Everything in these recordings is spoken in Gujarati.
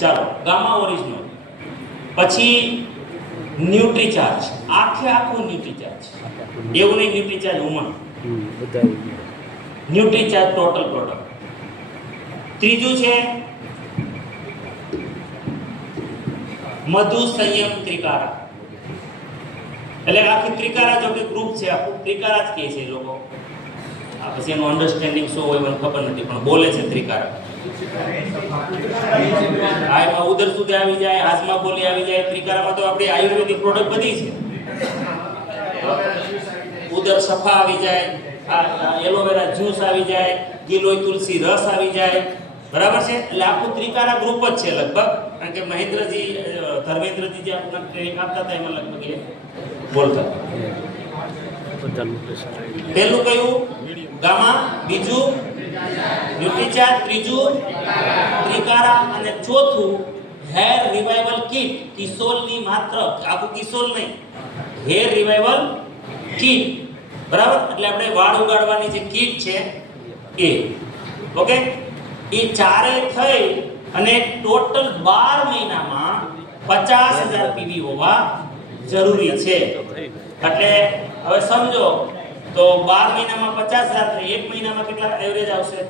ચાલો ગામા ઓરિજિનલ, પછી ન્યુટ્રીચાર્જ, આખું ન્યુટ્રીચાર્જ, એવું નહીં ન્યુટ્રીચાર્જ ઉમન, ન્યુટ્રીચાર્જ ટોટલ પ્રોડક્ટ. ત્રીજું છે મધુ સંયમ ત્રિકારા, એટલે આખી ત્રિકારા, જો કે ગ્રુપ છે આખું ત્રિકારા જ કહે છે એ લોકો. આ પછી એનું અન્ડરસ્ટેન્ડિંગ શું હોય મને ખબર નથી, પણ બોલે છે ત્રિકારા. આ એમાં ઉદર સુધી આવી જાય, હાજમા બોલી આવી જાય. ત્રિકારામાં તો આપણી આયુર્વેદિક પ્રોડક્ટ બધી છે. ઉદર સફા આવી જાય, એલોવેરા જ્યુસ આવી જાય, ગિલોય તુલસી રસ આવી જાય, બરાબર છે. એટલે આખું ત્રિકારા ગ્રુપ જ છે લગભગ. કારણ કે મહેન્દ્રજી ધર્મેન્દ્રજી જે આપણને ટ્રેનિંગ આપતા હતા એમાં લગભગ એ બોલતા. પહેલું કયું? ગામા, બીજું ન્યુટ્રીચાર્જ, ત્રીજું ત્રિકારા, અને ચોથું હેર રિવાઇવલ કિટ. કિશોલની માત્ર, આખું કિશોલ નહીં, હેર રિવાઇવલ કિટ, બરાબર. એટલે આપણે વાળ ઉગાડવાની જે કિટ છે એ, ઓકે. એ ચારે થઈ અને ટોટલ 12 મહિનામાં 50,000 પીવી હોવા જરૂરી છે. એટલે હવે સમજો તો 12 મહિનામાં 50,000 થાય, 1 મહિનામાં કેટલા એવરેજ આવશે?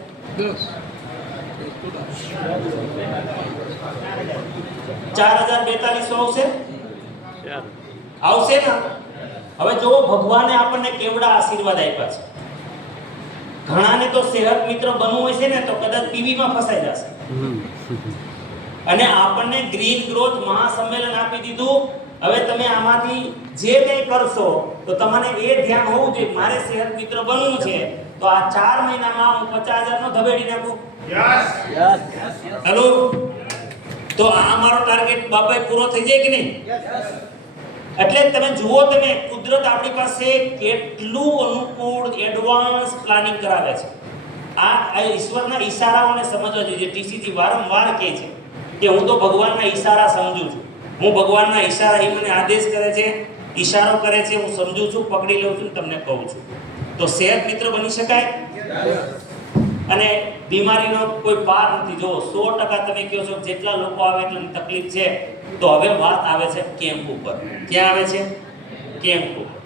4,042 આવશે, આવશે ને? હવે જો ભગવાને આપણને કેવડા આશીર્વાદ આપ્યા છે. ઘણાને તો સેહત મિત્ર બનવું હોય છે ને તો કદાચ ટીવીમાં ફસાઈ જશે. અને આપણને ગ્રીન ગ્રોથ મહાસંમેલન આપી દીધું. હવે તમે આમાંથી જે કંઈ કરશો તો તમારે એ ધ્યાન હોવું જોઈએ, મારે સેહત મિત્ર બનવું છે તો આ 4 મહિનામાં હું 50,000 નો ધબેડી નાખું. Yes, hello. તો આ મારો ટાર્ગેટ બાપાએ પૂરો થઈ જાય કે નહીં? એટલે તમે જુઓ, તમે કુદરત આપણી પાસે કેટલું અનુકૂળ એડવાન્સ પ્લાનિંગ કરાવે છે. આ ઈશ્વરના ઈશારાઓને સમજવા જોઈએ. ટીસીજી વારંવાર કહે છે કે હું તો ભગવાનના ઈશારા સમજું છું. હું ભગવાનના ઈશારા, એ મને આદેશ કરે છે, ઈશારો કરે છે, હું સમજું છું, પકડી લઉં છું, તમને કહું છું. તો સેહત મિત્ર બની શકાય. અને બીમારીનો કોઈ પાર નથી. જો 100% તમે કહો છો જેટલા લોકો આવે એટલી તકલીફ છે, તો હવે વાત આવે છે કેમ્પ ઉપર. ક્યાં આવે છે? કેમ્પ ઉપર.